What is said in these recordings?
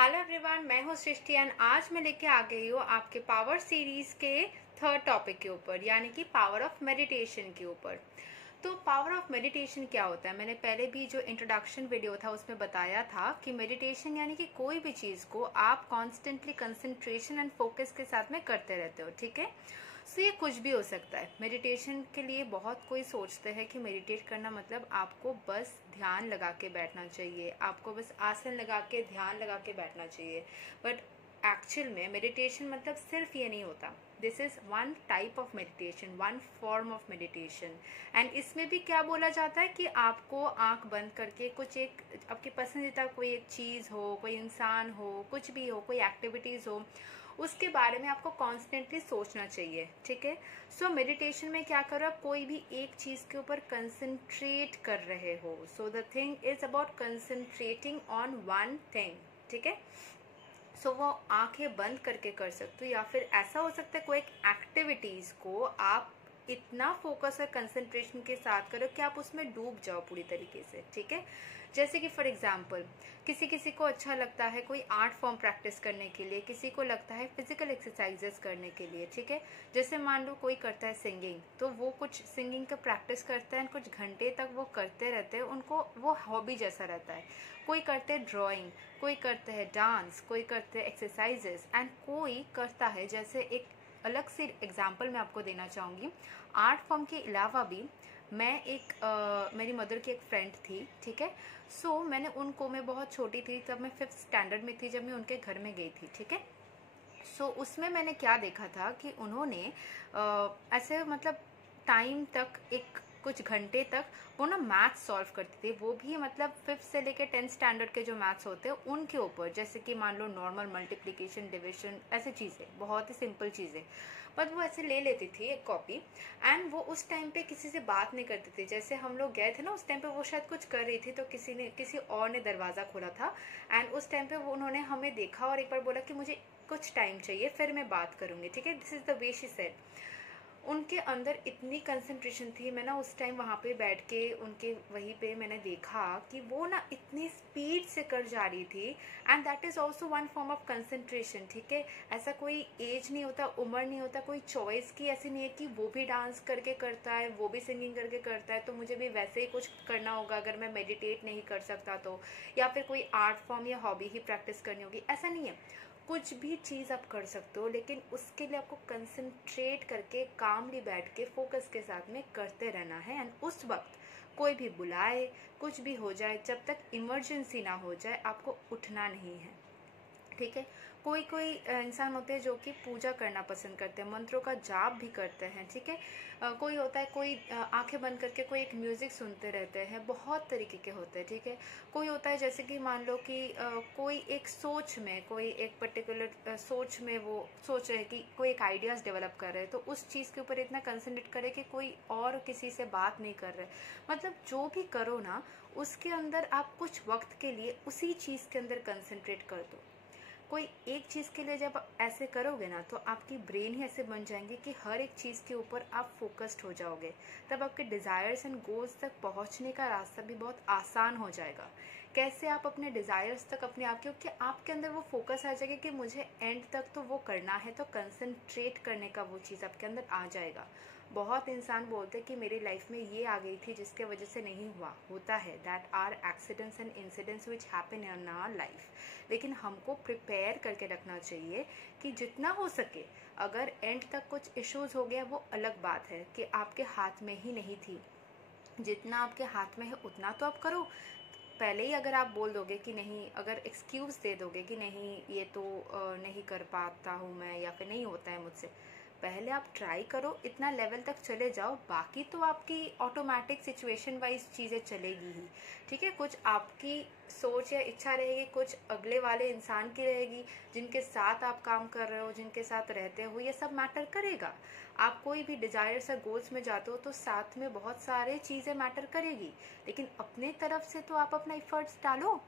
Hello everyone, मैं हूँ सृष्टि and आज मैं लेके आ गई हूँ आपके पावर सीरीज के थर्ड टॉपिक के ऊपर, यानी कि पावर ऑफ मेडिटेशन के ऊपर। तो पावर ऑफ मेडिटेशन क्या होता है? मैंने पहले भी जो इंट्रोडक्शन वीडियो था उसमें बताया था कि मेडिटेशन यानी कि कोई भी चीज़ को आप कॉन्स्टेंटली कंसंट्रेशन एंड फोकस के साथ में करते रहते हो, ठीक है। सो ये कुछ भी हो सकता है। मेडिटेशन के लिए बहुत कोई सोचते हैं कि मेडिटेट करना मतलब आपको बस ध्यान लगा के बैठना चाहिए, आपको बस आसन लगा के ध्यान लगा के बैठना चाहिए। बट एक्चुअल में मेडिटेशन मतलब सिर्फ ये नहीं होता। This is one type of meditation, one form of meditation. And इसमें भी क्या बोला जाता है कि आपको आंख बंद करके कुछ एक आपकी पसंदीदा कोई एक चीज़ हो, कोई इंसान हो, कुछ भी हो, कोई एक्टिविटीज़ हो, उसके बारे में आपको कॉन्स्टेंटली सोचना चाहिए, ठीक है। सो मेडिटेशन में क्या करो, आप कोई भी एक चीज़ के ऊपर कंसंट्रेट कर रहे हो। So the thing is about concentrating on one thing, ठीक है। सो वो आंखें बंद करके कर सकते हो, या फिर ऐसा हो सकता है कोई एक एक्टिविटीज को आप इतना फोकस और कंसंट्रेशन के साथ करो कि आप उसमें डूब जाओ पूरी तरीके से, ठीक है। जैसे कि फॉर एग्जांपल किसी किसी को अच्छा लगता है कोई आर्ट फॉर्म प्रैक्टिस करने के लिए, किसी को लगता है फिजिकल एक्सरसाइजेस करने के लिए, ठीक है। जैसे मान लो कोई करता है सिंगिंग, तो वो कुछ सिंगिंग का प्रैक्टिस करता है, कुछ घंटे तक वो करते रहते हैं, उनको वो हॉबी जैसा रहता है। कोई करते हैं ड्राइंग, कोई करते हैं डांस, कोई करते हैं एक्सरसाइजेस, एंड कोई करता है, जैसे एक अलग से एग्जाम्पल मैं आपको देना चाहूँगी। आर्ट फॉर्म के अलावा भी मैं मेरी मदर की एक फ्रेंड थी, ठीक है। सो मैंने उनको, मैं बहुत छोटी थी तब, मैं 5th स्टैंडर्ड में थी जब मैं उनके घर में गई थी, ठीक है। सो उसमें मैंने क्या देखा था कि उन्होंने ऐसे मतलब टाइम तक एक कुछ घंटे तक वो ना मैथ्स सॉल्व करती थी, वो भी मतलब 5th से लेके 10th स्टैंडर्ड के जो मैथ्स होते हैं उनके ऊपर, जैसे कि मान लो नॉर्मल मल्टीप्लिकेशन, डिविजन, ऐसी चीज़ें, बहुत ही सिंपल चीज़ें। बट वो ऐसे ले लेती थी एक कॉपी, एंड वो उस टाइम पे किसी से बात नहीं करती थी। जैसे हम लोग गए थे ना उस टाइम पे, वो शायद कुछ कर रही थी तो किसी और ने दरवाज़ा खोला था, एंड उस टाइम पे वो उन्होंने हमें देखा और एक बार बोला कि मुझे कुछ टाइम चाहिए, फिर मैं बात करूंगी, ठीक है। This is the way she said. उनके अंदर इतनी कंसंट्रेशन थी। मैं ना उस टाइम वहाँ पे बैठ के उनके वहीं पे मैंने देखा कि वो ना इतनी स्पीड से कर जा रही थी, and that is also one form of concentration, ठीक है। ऐसा कोई एज नहीं होता, उम्र नहीं होता, कोई चॉइस की ऐसी नहीं है कि वो भी डांस करके करता है, वो भी सिंगिंग करके करता है, तो मुझे भी वैसे ही कुछ करना होगा अगर मैं मेडिटेट नहीं कर सकता तो, या फिर कोई आर्ट फॉर्म या हॉबी ही प्रैक्टिस करनी होगी, ऐसा नहीं है। कुछ भी चीज़ आप कर सकते हो, लेकिन उसके लिए आपको कंसंट्रेट करके कामली बैठ के फोकस के साथ में करते रहना है। एंड उस वक्त कोई भी बुलाए, कुछ भी हो जाए, जब तक इमरजेंसी ना हो जाए आपको उठना नहीं है, ठीक है। कोई कोई इंसान होते हैं जो कि पूजा करना पसंद करते हैं, मंत्रों का जाप भी करते हैं, ठीक है। कोई होता है कोई आंखें बंद करके कोई एक म्यूजिक सुनते रहते हैं, बहुत तरीके के होते हैं, ठीक है। कोई होता है जैसे कि मान लो कि कोई एक सोच में, कोई एक पर्टिकुलर सोच में वो सोच रहे कि कोई एक आइडियाज डेवलप कर रहे हैं, तो उस चीज़ के ऊपर इतना कंसंट्रेट करे कि कोई और किसी से बात नहीं कर रहे। मतलब जो भी करो ना, उसके अंदर आप कुछ वक्त के लिए उसी चीज़ के अंदर कंसंट्रेट कर दो। कोई एक चीज़ के लिए जब ऐसे करोगे ना, तो आपकी ब्रेन ही ऐसे बन जाएंगे कि हर एक चीज़ के ऊपर आप फोकस्ड हो जाओगे। तब आपके डिज़ायर्स एंड गोल्स तक पहुंचने का रास्ता भी बहुत आसान हो जाएगा। कैसे आप अपने डिज़ायर्स तक अपने आप, क्योंकि आपके अंदर वो फोकस आ जाएगा कि मुझे एंड तक तो वो करना है, तो कंसंट्रेट करने का वो चीज़ आपके अंदर आ जाएगा। बहुत इंसान बोलते हैं कि मेरी लाइफ में ये आ गई थी जिसके वजह से नहीं हुआ, होता है। That are accidents and incidents which happen in our life. लेकिन हमको प्रिपेयर करके रखना चाहिए कि जितना हो सके, अगर एंड तक कुछ इश्यूज हो गया वो अलग बात है कि आपके हाथ में ही नहीं थी। जितना आपके हाथ में है उतना तो आप करो। पहले ही अगर आप बोल दोगे कि नहीं, अगर एक्सक्यूज दे दोगे कि नहीं ये तो नहीं कर पाता हूँ मैं, या फिर नहीं होता है मुझसे, पहले आप ट्राई करो, इतना लेवल तक चले जाओ, बाकी तो आपकी ऑटोमेटिक सिचुएशन वाइज चीज़ें चलेगी ही, ठीक है। कुछ आपकी सोच या इच्छा रहेगी, कुछ अगले वाले इंसान की रहेगी, जिनके साथ आप काम कर रहे हो, जिनके साथ रहते हो, ये सब मैटर करेगा। आप कोई भी डिजायर्स या गोल्स में जाते हो तो साथ में बहुत सारे चीज़ें मैटर करेगी, लेकिन अपने तरफ से तो आप अपना एफर्ट्स डालो,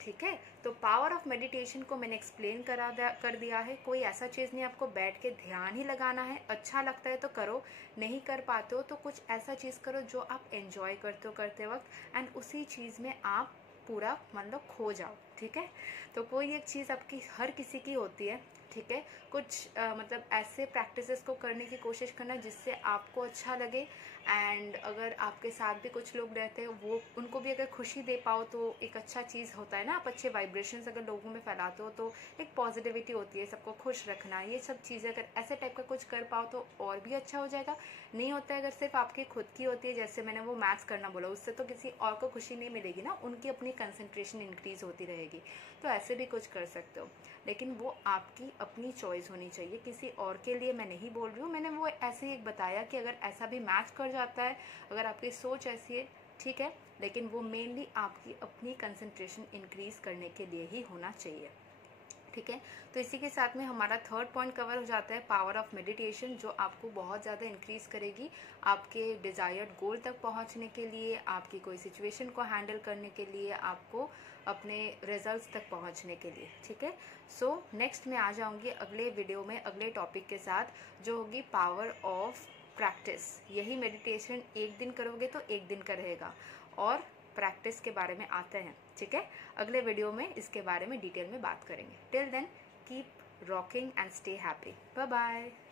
ठीक है। तो पावर ऑफ मेडिटेशन को मैंने एक्सप्लेन कर दिया है। कोई ऐसा चीज़ नहीं, आपको बैठ के ध्यान ही लगाना है। अच्छा लगता है तो करो, नहीं कर पाते हो तो कुछ ऐसा चीज़ करो जो आप एंजॉय करते हो करते वक्त, एंड उसी चीज़ में आप पूरा मतलब खो जाओ। ठीक है। तो कोई एक चीज़ आपकी हर किसी की होती है, ठीक है। कुछ मतलब ऐसे प्रैक्टिसेस को करने की कोशिश करना जिससे आपको अच्छा लगे, एंड अगर आपके साथ भी कुछ लोग रहते हैं वो उनको भी अगर खुशी दे पाओ तो एक अच्छा चीज़ होता है ना। आप अच्छे वाइब्रेशंस अगर लोगों में फैलाते हो तो एक पॉजिटिविटी होती है, सबको खुश रखना, ये सब चीज़ें अगर ऐसे टाइप का कुछ कर पाओ तो और भी अच्छा हो जाएगा। नहीं होता है अगर सिर्फ आपकी खुद की होती है, जैसे मैंने वो मैथ्स करना बोला, उससे तो किसी और को खुशी नहीं मिलेगी ना, उनकी अपनी कंसंट्रेशन इंक्रीज होती रहेगी। तो ऐसे भी कुछ कर सकते हो, लेकिन वो आपकी अपनी चॉइस होनी चाहिए, किसी और के लिए मैं नहीं बोल रही हूँ। मैंने वो ऐसे ही बताया कि अगर ऐसा भी मैच कर जाता है, अगर आपकी सोच ऐसी है, ठीक है, लेकिन वो मेनली आपकी अपनी कंसंट्रेशन इंक्रीज करने के लिए ही होना चाहिए, ठीक है। तो इसी के साथ में हमारा थर्ड पॉइंट कवर हो जाता है, पावर ऑफ मेडिटेशन, जो आपको बहुत ज़्यादा इंक्रीज करेगी आपके डिज़ायर्ड गोल तक पहुंचने के लिए, आपकी कोई सिचुएशन को हैंडल करने के लिए, आपको अपने रिजल्ट्स तक पहुंचने के लिए, ठीक है। सो नेक्स्ट मैं आ जाऊंगी अगले वीडियो में अगले टॉपिक के साथ, जो होगी पावर ऑफ प्रैक्टिस। यही मेडिटेशन एक दिन करोगे तो एक दिन का रहेगा, और प्रैक्टिस के बारे में आते हैं, ठीक है। अगले वीडियो में इसके बारे में डिटेल में बात करेंगे। Till then keep rocking and stay happy. Bye bye.